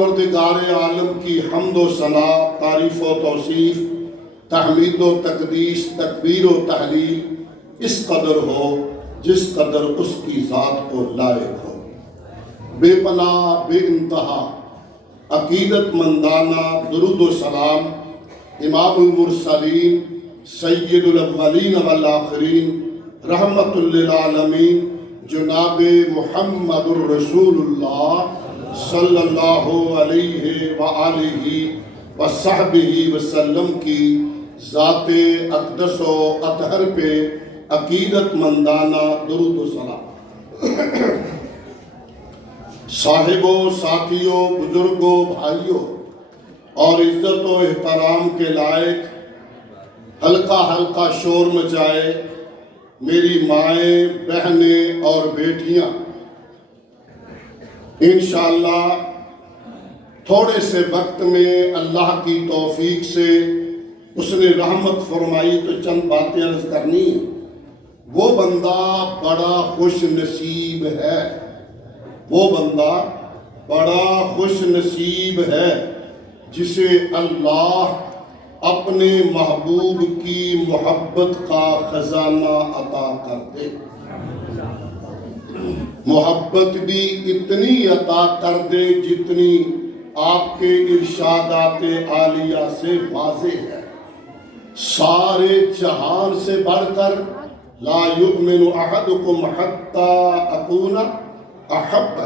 پروردگار عالم کی حمد و ثنا، تعریف و توصیف، تحمید و تقدیس، تکبیر و تحلیل اس قدر ہو جس قدر اس کی ذات کو لائق ہو۔ بے پناہ بے انتہا عقیدت مندانہ درود و سلام امام المرسلین سید الاولین والآخرین رحمت للعالمین جناب محمد الرسول اللہ صلی اللہ علیہ وآلہ وصحبہ وسلم کی ذات اقدس و اطہر پہ عقیدت مندانہ درود و سلام۔ صاحبوں، ساتھیوں، بزرگوں، بھائیوں اور عزت و احترام کے لائق ہلکا ہلکا شور مچائے میری مائیں، بہنیں اور بیٹیاں، انشاءاللہ تھوڑے سے وقت میں اللہ کی توفیق سے اس نے رحمت فرمائی تو چند باتیں عرض کرنی ہیں۔ وہ بندہ بڑا خوش نصیب ہے، وہ بندہ بڑا خوش نصیب ہے جسے اللہ اپنے محبوب کی محبت کا خزانہ عطا کر دے۔ محبت بھی اتنی عطا کر دے جتنی آپ کے ارشادات عالیہ سے واضح ہے۔ سارے جہان سے بڑھ کر لا یؤمن احدکم حتی اکون احب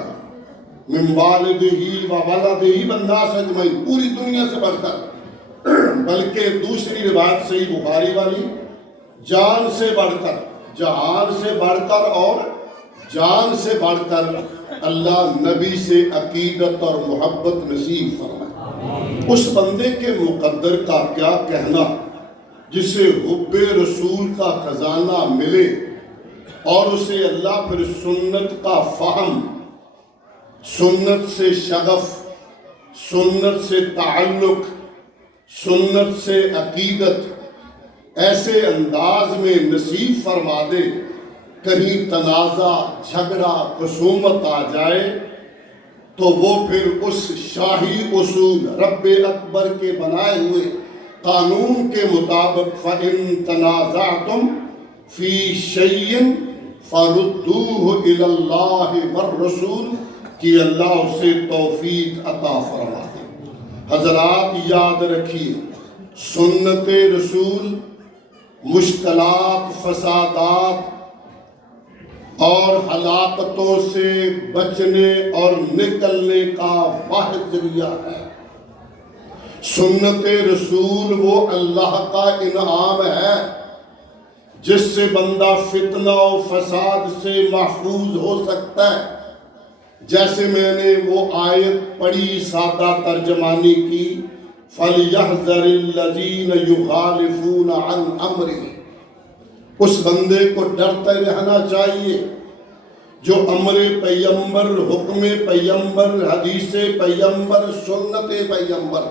من والدہ وولدہ والناس اجمعین، پوری دنیا سے بڑھ کر، بلکہ دوسری روایت صحیح بخاری والی، جان سے بڑھ کر، جہان سے بڑھ کر اور جان سے بڑھ کر اللہ نبی سے عقیدت اور محبت نصیب فرمائے۔ اس بندے کے مقدر کا کیا کہنا جسے حب رسول کا خزانہ ملے اور اسے اللہ پھر سنت کا فہم، سنت سے شغف، سنت سے تعلق، سنت سے عقیدت ایسے انداز میں نصیب فرما دے، کہیں تنازع، جھگڑا، خصومت آ جائے تو وہ پھر اس شاہی اصول رب اکبر کے بنائے ہوئے قانون کے مطابق فَإِن تَنَازَعْتُمْ فِي شَيْءٍ فَرُدُّوهُ إِلَى اللَّهِ وَالرَّسُولِ کہ اللہ اسے توفیق عطا فرما دے۔ حضرات یاد رکھیے، سنت رسول مشکلات، فسادات اور ہلاکتوں سے بچنے اور نکلنے کا واحد ذریعہ ہے۔ سنت رسول وہ اللہ کا انعام ہے جس سے بندہ فتنہ و فساد سے محفوظ ہو سکتا ہے۔ جیسے میں نے وہ آیت پڑھی، سادہ ترجمانی کی، فَلْيَحْذَرِ الَّذِينَ يُخَالِفُونَ عَنْ أَمْرِهِ، اس بندے کو ڈرتے رہنا چاہیے جو امر پیمبر، حکم پیمبر، حدیث پیمبر، سنت پیمبر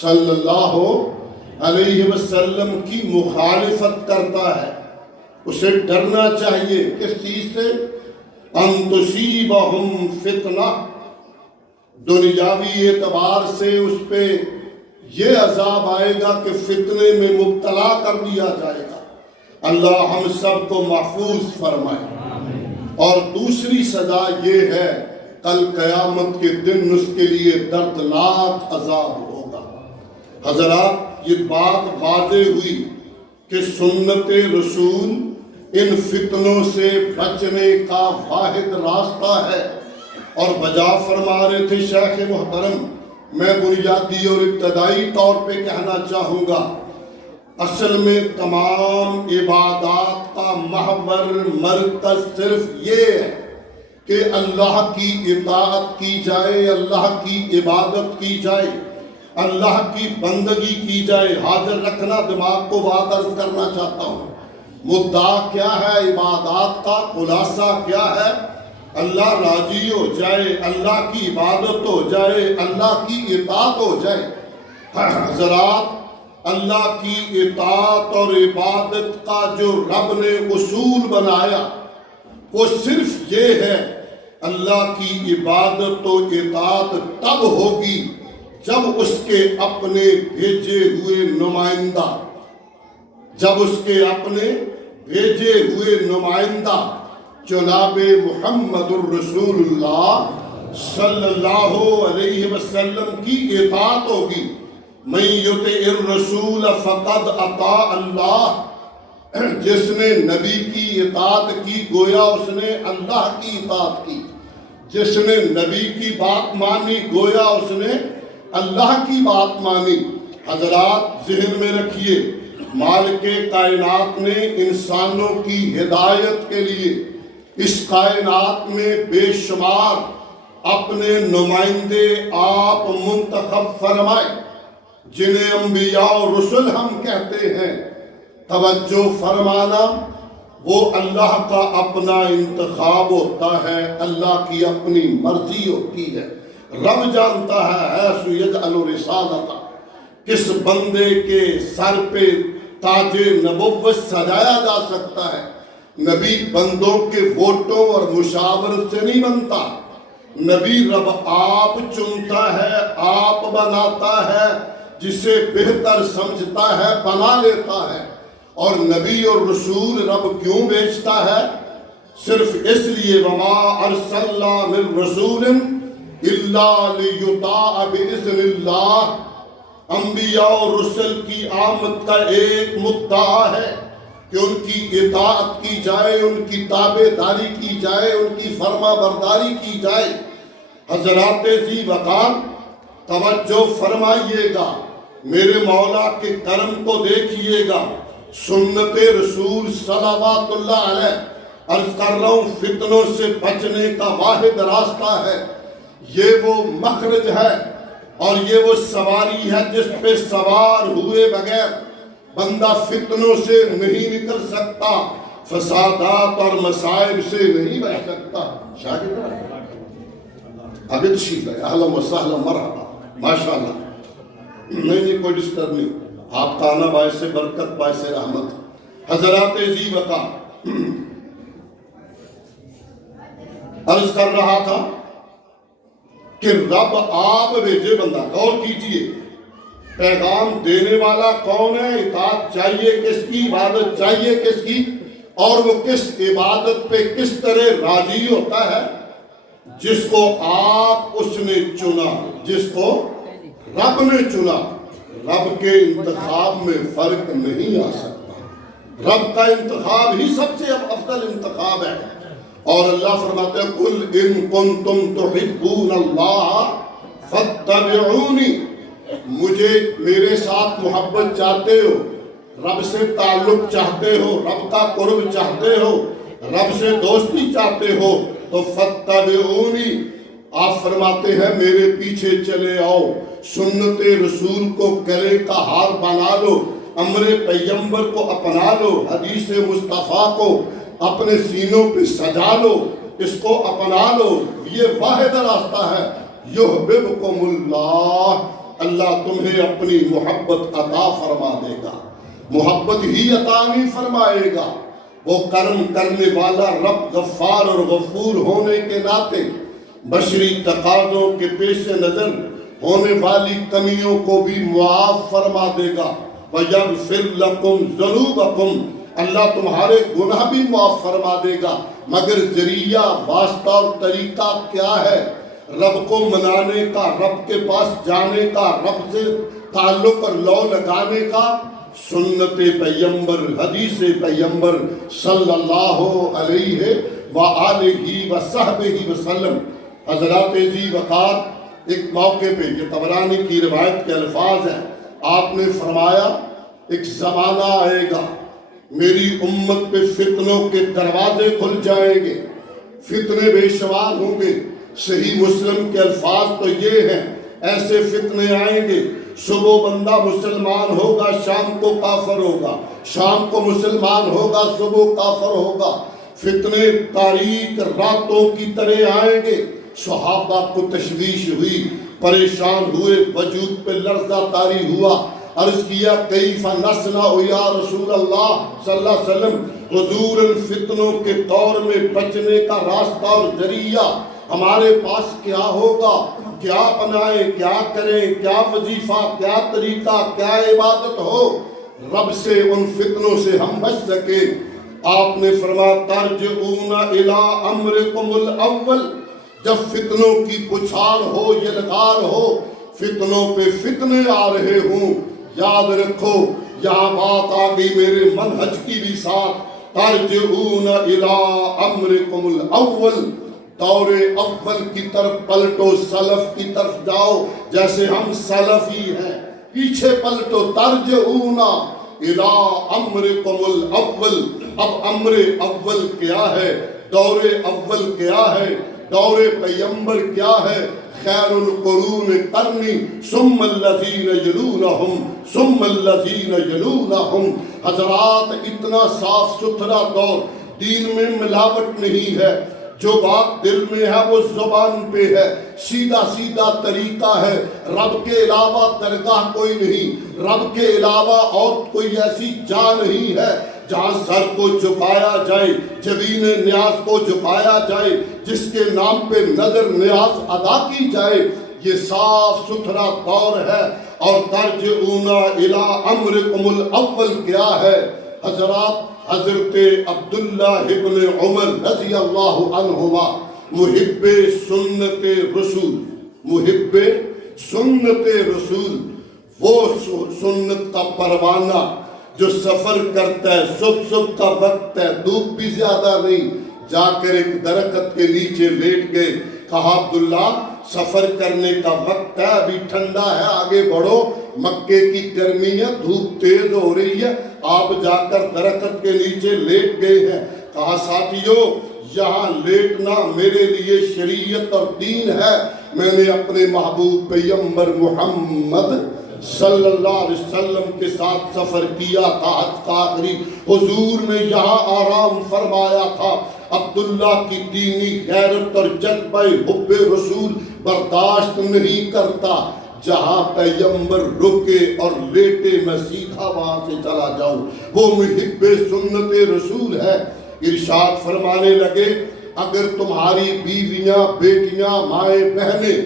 صلی اللہ علیہ وسلم کی مخالفت کرتا ہے۔ اسے ڈرنا چاہیے کس چیز سے؟ ان تصیبہم فتنہ، دنیاوی اعتبار سے اس پہ یہ عذاب آئے گا کہ فتنے میں مبتلا کر دیا جائے گا۔ اللہ ہم سب کو محفوظ فرمائے۔ اور دوسری سزا یہ ہے کل قیامت کے دن اس کے لیے دردناک عذاب ہوگا۔ حضرات یہ بات واضح ہوئی کہ سنت رسول ان فتنوں سے بچنے کا واحد راستہ ہے۔ اور بجا فرما رہے تھے شیخ محترم، میں بنیادی اور ابتدائی طور پہ کہنا چاہوں گا، اصل میں تمام عبادات کا محور، مرکز صرف یہ ہے کہ اللہ کی اطاعت کی جائے، اللہ کی عبادت کی جائے، اللہ کی بندگی کی جائے۔ حاضر رکھنا، دماغ کو بات عرض کرنا چاہتا ہوں۔ مدعا کیا ہے عبادات کا؟ خلاصہ کیا ہے؟ اللہ راضی ہو جائے، اللہ کی عبادت ہو جائے، اللہ کی اطاعت ہو جائے۔ حضرات اللہ کی اطاعت اور عبادت کا جو رب نے اصول بنایا وہ صرف یہ ہے، اللہ کی عبادت و اطاعت تب ہوگی جب اس کے اپنے بھیجے ہوئے نمائندہ جناب محمد الرسول اللہ صلی اللہ علیہ وسلم کی اطاعت ہوگی۔ من یطع الرسول فقد اطاع اللہ، جس نے نبی کی اطاعت کی گویا اس نے اللہ کی اطاعت کی، جس نے نبی کی بات مانی گویا اس نے اللہ کی بات مانی۔ حضرات ذہن میں رکھیے، مالک کائنات نے انسانوں کی ہدایت کے لیے اس کائنات میں بے شمار اپنے نمائندے آپ منتخب فرمائے، جنہیں انبیاء و رسل ہم کہتے ہیں۔ توجہ فرمانا، وہ اللہ کا اپنا انتخاب ہوتا ہے، اللہ کی اپنی مرضی ہوتی ہے۔ رب جانتا ہے حیث یجعل رسالتہ، کس بندے کے سر پہ تاج نبوت سجایا جا سکتا ہے۔ نبی بندوں کے ووٹوں اور مشاورت سے نہیں بنتا، نبی رب آپ چنتا ہے، آپ بناتا ہے، جسے بہتر سمجھتا ہے بنا لیتا ہے۔ اور نبی اور رسول رب کیوں بھیجتا ہے؟ صرف اس لیے وما ارسلنا من رسول الا لیطاع باذن اللہ۔ انبیاء اور رسل کی آمد کا ایک مدعا ہے کہ ان کی اطاعت کی جائے، ان کی تابع داری کی جائے، ان کی فرما برداری کی جائے۔ حضرات ذی وقار توجہ فرمائیے گا، میرے مولا کے کرم کو دیکھیے گا۔ سنت رسول صلوات اللہ علیہ، عرض کر رہا ہوں فتنوں سے بچنے کا واحد راستہ ہے، یہ وہ مخرج ہے اور یہ وہ سواری ہے جس پہ سوار ہوئے بغیر بندہ فتنوں سے نہیں نکل سکتا، فسادات اور مصائب سے نہیں بچ سکتا۔ شاگرد ابھی تشریف ہے، اہلا و سہلا مرحبا، ماشاءاللہ۔ نہیں کوئی ڈسٹرب نہیں، آپ کا آنا باعث برکت باعث رحمت۔ حضرات ذی وقار عرض کر رہا تھا کہ رب آپ بھیجے بندہ، غور کیجئے، پیغام دینے والا کون ہے؟ اطاعت چاہیے کس کی، عبادت چاہیے کس کی، اور وہ کس عبادت پہ کس طرح راضی ہوتا ہے؟ جس کو آپ اس نے چنا، جس کو رب نے چنا۔ رب کے انتخاب میں فرق نہیں آ سکتا، رب کا انتخاب ہی سب سے افضل انتخاب ہے۔ اور اللہ فرماتے ہیں قُلْ إِن كُنْتُمْ تُحِبُّونَ اللَّهَ فَاتَّبِعُونِ، مجھے میرے ساتھ محبت چاہتے ہو، رب سے تعلق چاہتے ہو، رب کا قرب چاہتے ہو، رب سے دوستی چاہتے ہو تو فَاتَّبِعُونِ، آپ فرماتے ہیں میرے پیچھے چلے آؤ، سنت رسول کو گلے کا ہار بنا لو، امر پیغمبر کو اپنا لو، حدیث مصطفیٰ کو اپنے سینوں پہ سجا لو، اس کو اپنا لو، یہ واحد راستہ ہے۔ یحببکم اللہ، اللہ تمہیں اپنی محبت عطا فرما دے گا، محبت ہی عطا نہیں فرمائے گا۔ وہ کرم کرنے والا رب غفار اور غفور ہونے کے ناطے بشری تقاضوں کے پیش نظر ہونے والی کمیوں کو بھی معاف فرما دے گا۔ وَيَغْفِرْ لَكُمْ ذُنُوبَكُمْ، اللہ تمہارے گناہ بھی معاف فرما دے گا۔ مگر ذریعہ، واسطہ اور طریقہ کیا ہے؟ رب کو منانے کا، رب کے پاس جانے کا، رب سے تعلق اور لو لگانے کا، سنت پیغمبر، حدیث پیغمبر صلی اللہ علیہ وآلہ وصحبہ وسلم۔ حضرات ذی وقار ایک موقع پہ، یہ طبرانی کی روایت کے الفاظ ہیں، آپ نے فرمایا ایک زمانہ آئے گا میری امت پہ فتنوں کے دروازے کھل جائیں گے، فتنے بے شمار ہوں گے۔ صحیح مسلم کے الفاظ تو یہ ہیں، ایسے فتنے آئیں گے، صبح بندہ مسلمان ہوگا، شام کو کافر ہوگا، شام کو مسلمان ہوگا، صبح کافر ہوگا۔ فتنے تاریک راتوں کی طرح آئیں گے۔ صحابہ کو تشویش ہوئی، پریشان ہوئے، وجود پہ لرزہ طاری ہوا، عرض کیا کیف نصنع یا رسول اللہ صلی اللہ علیہ وسلم، حضور فتنوں کے دور میں بچنے کا راستہ اور ذریعہ ہمارے پاس کیا ہوگا، کیا بنائیں، کیا کریں، کیا وظیفہ، کیا طریقہ، کیا عبادت ہو، رب سے ان فتنوں سے ہم بچ سکے۔ آپ نے فرمایا ترجعون الی امرکم الاول، جب فتنوں کی پچھاڑ ہو، یلغار ہو، فتنوں پہ فتنے آ رہے ہوں، یاد رکھو یہاں بات آ گئی میرے منہج کی بھی ساتھ، ترجعون الی امرکم الاول، دور اول کی طرف پلٹو، سلف کی طرف جاؤ، جیسے ہم سلفی ہیں، پیچھے پلٹو، ترجعون الی امرکم الاول۔ اب امر اول کیا ہے، دور اول کیا ہے، دور پیغمبر کیا ہے؟ خیر القرون قرنی ثم الذین یلونہم ثم الذین یلونہم۔ حضرات اتنا صاف ستھرا دور، دین میں ملاوٹ نہیں ہے، جو بات دل میں ہے وہ زبان پہ ہے، سیدھا سیدھا طریقہ ہے، رب کے علاوہ درگاہ کوئی نہیں، رب کے علاوہ اور کوئی ایسی جا نہیں ہے جہاں سر کو جھکایا جائے، جبین نیاز کو جھکایا جائے، جس کے نام پہ نظر نیاز ادا کی جائے۔ یہ صاف ستھرا دور ہے۔ اور ترجعون الی امرکم الاول کیا ہے حضرات؟ حضرت عبداللہ ابن عمر رضی اللہ عنہما، محب سنت رسول، محب سنت رسول، وہ سنت کا پروانہ جو سفر کرتا ہے، صبح کا وقت ہے، دھوپ بھی زیادہ نہیں، جا کر ایک درخت کے نیچے لیٹ گئے، کہا عبداللہ سفر کرنے کا وقت ہے، ابھی ٹھنڈا ہے، آگے بڑھو، مکے کی گرمی ہے، دھوپ تیز ہو رہی ہے، آپ جا کر درخت کے نیچے لیٹ گئے ہیں۔ کہا ساتھیو یہاں لیٹنا میرے لیے شریعت اور دین ہے، میں نے اپنے محبوب پیغمبر محمد صلی اللہ علیہ وسلم کے ساتھ سفر کیا تھا، حج کا آخری حضور نے یہاں آرام فرمایا تھا۔ عبداللہ کی دینی غیرت اور جذبہ حب رسول برداشت نہیں کرتا، جہاں پیغمبر رکے اور لیٹے میں سیدھا وہاں سے چلا جاؤں، وہ محب سنت رسول ہے۔ ارشاد فرمانے لگے اگر تمہاری بیویاں، بیٹیاں، مائیں، بہنیں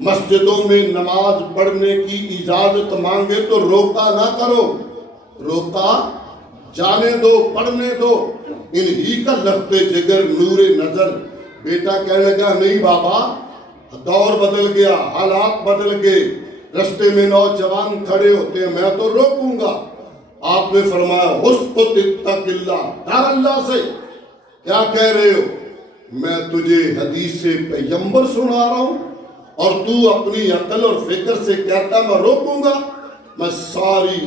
مسجدوں میں نماز پڑھنے کی اجازت مانگے تو روکا نہ کرو، روکا جانے دو، پڑھنے دو۔ انہی کا لخت جگر نور نظر بیٹا کہنے لگا نہیں بابا، دور بدل گیا، حالات بدل گئے، رستے میں نوجوان کھڑے ہوتے ہیں، میں تو روکوں گا۔ آپ نے فرمایا اسکت اتق اللہ، ڈر اللہ سے۔ کیا کہہ رہے ہو؟ میں تجھے حدیث پیغمبر سنا رہا ہوں اور تو اپنی عقل اور فکر سے کہتا میں روکوں گا؟ میں ساری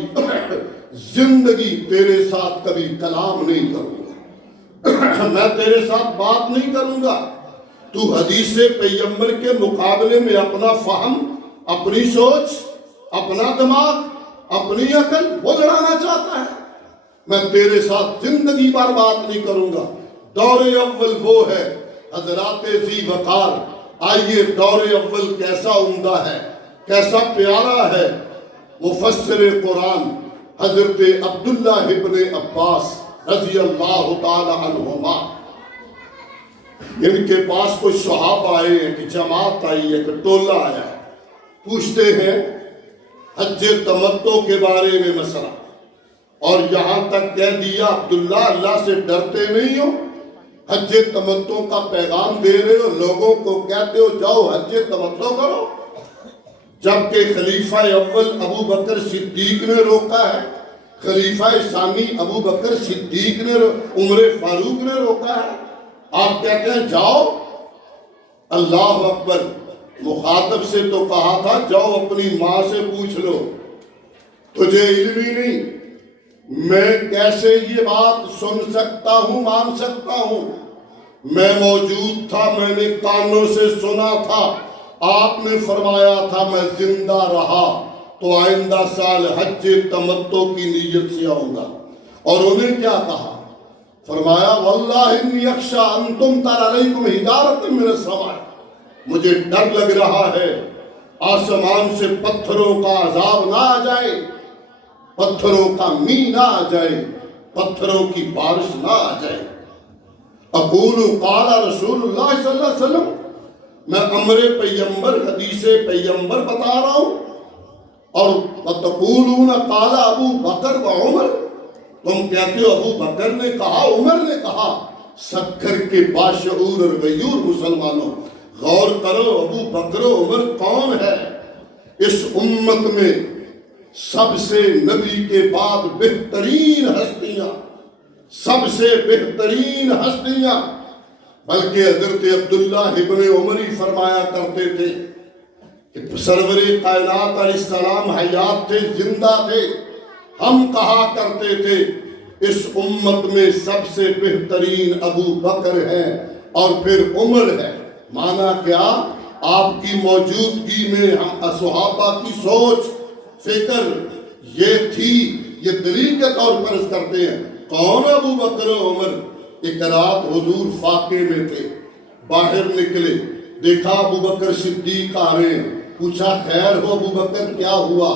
زندگی تیرے ساتھ کبھی کلام نہیں کروں گا، میں تیرے ساتھ بات نہیں کروں گا۔ تو حدیث پیغمبر کے مقابلے میں اپنا فہم، اپنی سوچ، اپنا دماغ، اپنی عقل وہ لڑانا چاہتا ہے، میں تیرے ساتھ زندگی بھر بات نہیں کروں گا۔ دور اول وہ ہے حضرات ذی وقار۔ آئیے دور اول کیسا عمدہ ہے، کیسا پیارا ہے۔ مفسر قرآن حضرت عبداللہ ابن عباس رضی اللہ تعالی عنہما، ان کے پاس کچھ صحابہ آئے، ایک جماعت آئی، ایک ٹولہ آیا، پوچھتے ہیں حج تمتع کے بارے میں مسئلہ، اور یہاں تک کہہ دیا عبداللہ اللہ سے ڈرتے نہیں ہو، حج تمتع کا پیغام دے رہے ہو، لوگوں کو کہتے ہو جاؤ حج تمتع کرو، جبکہ خلیفہ اول ابو بکر صدیق نے روکا ہے، خلیفہ ثانی ابو بکر صدیق نے، عمر فاروق نے روکا ہے، آپ کہتے ہیں جاؤ۔ اللہ اکبر، مخاطب سے تو کہا تھا جاؤ اپنی ماں سے پوچھ لو، تجھے علم ہی نہیں، میں کیسے یہ بات سن سکتا ہوں، مان سکتا ہوں؟ میں موجود تھا، میں نے کانوں سے سنا تھا، آپ نے فرمایا تھا میں زندہ رہا تو آئندہ سال حج تمتع کی نیت سے آؤں گا۔ اور انہیں کیا کہا؟ فرمایا واللہ انی اخشی ان تمطر علیکم حجارۃ من السماء، مجھے ڈر لگ رہا ہے آسمان سے پتھروں کا عذاب نہ آ جائے، پتھروں کا می نہ آ جائے، پتھروں کی بارش نہ آ جائے۔ اقول قال رسول اللہ صلی اللہ علیہ وسلم، میں امر پیغمبر حدیث پیغمبر بتا رہا ہوں، اور وَتَقُولُونَ قَالَ ابو بکر و عمر، تم کہتے ہو ابو بکر نے کہا عمر نے کہا۔ سکر کے باشعور اور غیور مسلمانوں، غور کرو ابو بکر و عمر کون ہے؟ اس امت میں سب سے نبی کے بعد بہترین ہستیاں، سب سے بہترین ہستیاں، بلکہ حضرت عبداللہ ابن عمر ہی فرمایا کرتے تھے کہ سرور کائنات علیہ السلام حیات تھے، زندہ تھے، ہم کہا کرتے تھے اس امت میں سب سے بہترین ابو بکر ہے اور پھر عمر ہے۔ مانا کیا؟ آپ کی موجودگی میں ہم صحابہ کی سوچ فکر یہ تھی، یہ دلیل کے طور پر اس کرتے ہیں کون ابو بکر و عمر؟ ایک رات حضور فاقے میں تھے، باہر نکلے، دیکھا ابو بکر صدیق آ رہے ہیں، پوچھا خیر ہو ابو بکر کیا ہوا؟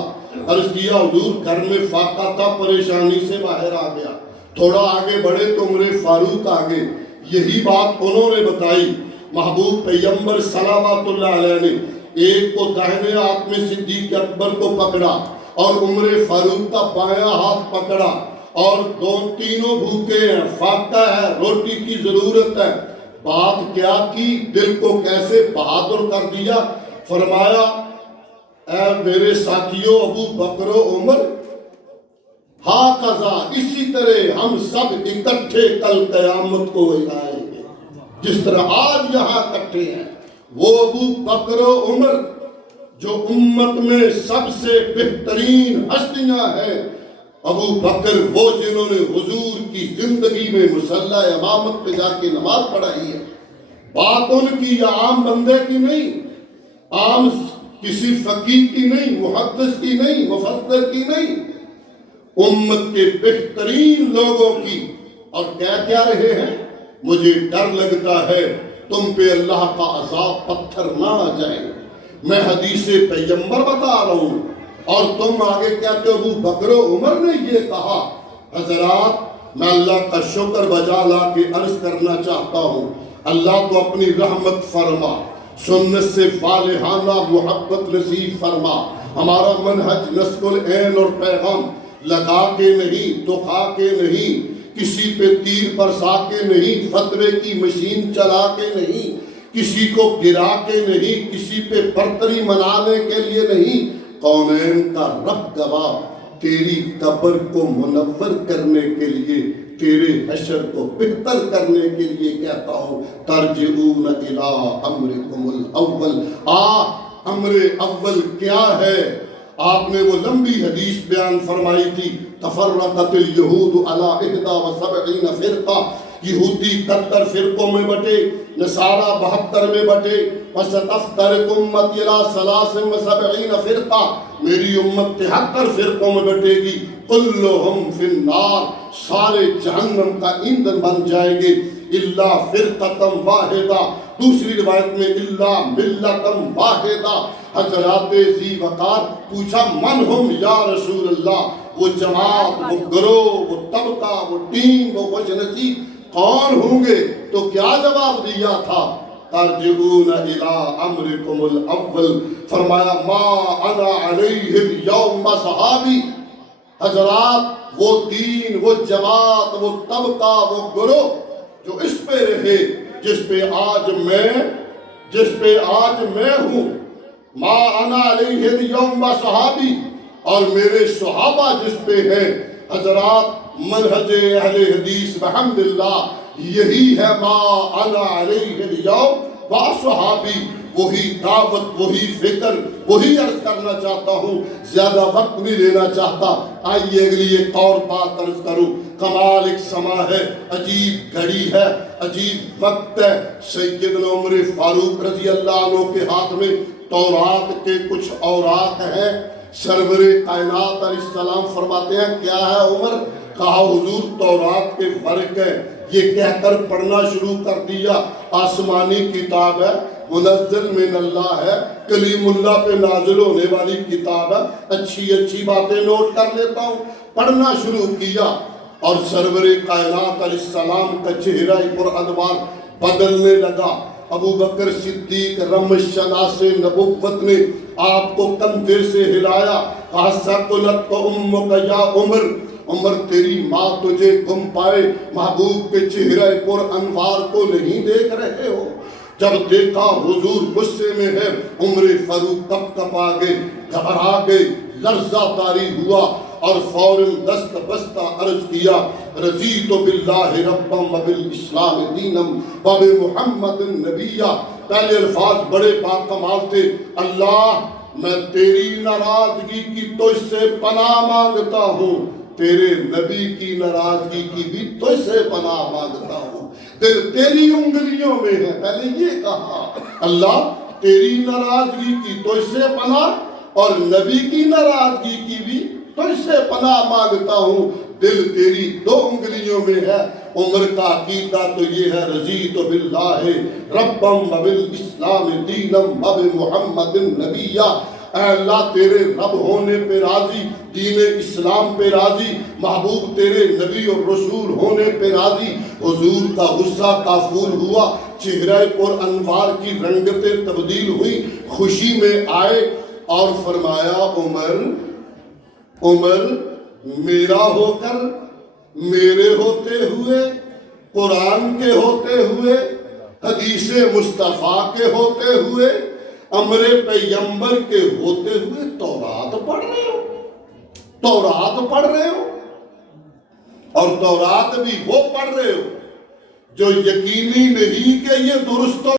عرض کیا حضور گھر میں فاقہ تھا، پریشانی سے باہر آ گیا۔ تھوڑا آگے بڑھے تو عمر فاروق آگے، یہی بات انہوں نے بتائی۔ محبوب پیغمبر صلوات اللہ علیہ نے ایک کو داہنے ہاتھ میں صدیق اکبر کو پکڑا اور عمر فاروق کا بایاں ہاتھ پکڑا، اور تینوں بھوکے ہیں، فاقہ ہے، روٹی کی ضرورت ہے۔ بات کیا کی، دل کو کیسے بہادر کر دیا۔ فرمایا اے میرے ساتھیوں ابو بکر و عمر، ہاں قضا اسی طرح ہم سب اکٹھے کل قیامت کو آئیں گے، جس طرح آج یہاں اکٹھے ہیں۔ وہ ابو بکر و عمر جو امت میں سب سے بہترین ہستیاں ہیں، ابو بکر وہ جنہوں نے حضور کی زندگی میں مصلی امامت پہ جا کے نماز پڑھائی ہے۔ بات ان کی یا عام بندے کی نہیں، عام کسی فقیہ کی نہیں، محدث کی نہیں، مفسر کی نہیں، امت کے بہترین لوگوں کی۔ اور کہہ کیا رہے ہیں؟ مجھے ڈر لگتا ہے تم پہ اللہ کا عذاب پتھر نہ آ جائے۔ میں حدیث پیغمبر بتا رہا ہوں اور تم آگے کہتے ہو ابو بکر و عمر نے یہ کہا۔ حضرات میں اللہ کا شکر بجا لا کے عرض کرنا چاہتا ہوں، اللہ تو اپنی رحمت فرما، سنت سے فالحانہ محبت نصیب فرما۔ ہمارا منہج نسل العین اور پیغام لگا کے نہیں، دکھا کے نہیں، کسی پہ تیر برسا کے نہیں، فتوے کی مشین چلا کے نہیں، کسی کو گرا کے نہیں، کسی پہ برتری منانے کے لیے نہیں۔ کونین کا رب گواہ، تیری قبر کو منور کرنے کے لیے، تیرے حشر کو بہتر کرنے کے لیے کہتا ہوں، ترجعون الی امرکم الاول۔ امر اول کیا ہے؟ آپ نے وہ لمبی حدیث بیان فرمائی تھی، تفرقت الیہود علی 71 فرقہ، یہودی 71 فرقوں میں بٹے، نصارہ 72 میں بٹے، وستفترق امتی الی 73 فرقہ، میری امت 73 فرقوں میں بٹے گی، کلہم فی النار، سارے جہنم کا ایندھن بن جائیں گے، الا فرقۃ واحدہ، دوسری روایت میں الا ملۃ واحدہ۔ حضرات ذی وقار پوچھا من ہم یا رسول اللہ؟ وہ جماعت، وہ گروہ، وہ طبقہ، وہ ٹیم، وہ وجہ نصیب کون ہوں گے؟ تو کیا جواب دیا تھا؟ ترجعون الی امرکم الاول، فرمایا ما انا علیہ اليوم صحابی۔ حضرات وہ دین، وہ جماعت، وہ طبقہ، وہ گروہ جو اس پہ رہے، جس پہ آج میں ہوں، ما انا علیہ اليوم صحابی، اور میرے صحابہ جس پہ ہیں، حضرات منہج اہل حدیث بحمداللہ یہی ہے، ما انا علیہ اليوم صحابی۔ وہی دعوت، وہی فکر، وہی عرض کرنا چاہتا ہوں، زیادہ وقت نہیں لینا چاہتا۔ آئیے اگلی ایک اور بات عرض کروں۔ کمال ایک سما ہے، عجیب گھڑی ہے، عجیب وقت ہے۔ سیدنا عمر فاروق رضی اللہ عنہ کے ہاتھ میں تورات کے کچھ اوراق ہیں۔ سرور کائنات علیہ السلام فرماتے ہیں کیا ہے عمر؟ کہا حضور تورات کے فرق ہے۔ یہ کہہ کر پڑھنا شروع کر دیا، آسمانی کتاب ہے، منزل من اللہ ہے، کلیم اللہ پہ نازل ہونے والی کتاب ہے، اچھی اچھی باتیں نوٹ کر لیتا ہوں۔ پڑھنا شروع کیا اور سرور کائنات علیہ السلام کا چہرہ پر انوار بدلنے لگا۔ ابو بکر صدیق رمش شناس نبوت نے آپ کو کندھے سے ہلایا، کہا ثقلت امک یا عمر، عمر تیری ماں تجھے گم پائے، محبوب کے چہرے پر انوار کو نہیں دیکھ رہے ہو؟ جب دیکھا حضور غصے میں ہے، عمر فاروق کپ کپ آگے، گھبرا گئے، لرزہ طاری ہوا اور فوراً دست بستہ عرض کیا، رضیت باللہ ربا وبالاسلام دینا وبمحمد نبیا۔ پہلے الفاظ بڑے باکمال تھے، اللہ میں تیری ناراضگی کی تجھ سے پناہ مانگتا ہوں، تیرے نبی کی ناراضگی کی بھی تجھ سے پناہ مانگتا ہوں، دل تیری انگلیوں میں ہے۔ پہلے یہ کہا، اللہ تیری ناراضگی کی تجھ سے پناہ اور نبی کی ناراضگی کی بھی تجھ سے پناہ مانگتا ہوں، دل تیری دو انگلیوں میں ہے۔ عمر کا عقیدہ تو یہ ہے، رضیت باللہ ربا وبالاسلام دینا وبمحمد نبیا۔ اے اللہ تیرے رب ہونے پہ راضی، دین اسلام پہ راضی، محبوب تیرے نبی اور رسول ہونے پہ راضی۔ حضور کا غصہ کافور ہوا، چہرے پر انوار کی رنگتیں تبدیل ہوئی، خوشی میں آئے اور فرمایا، عمر میرا ہو کر، میرے ہوتے ہوئے، قرآن کے ہوتے ہوئے، حدیث مصطفیٰ کے ہوتے ہوئے، امر پیغمبر کے ہوتے ہوئے تورات پڑھ رہے ہو، تورات پڑھ رہے ہو، اور تورات بھی وہ پڑھ رہے ہو جو یقینی نہیں کہ یہ درست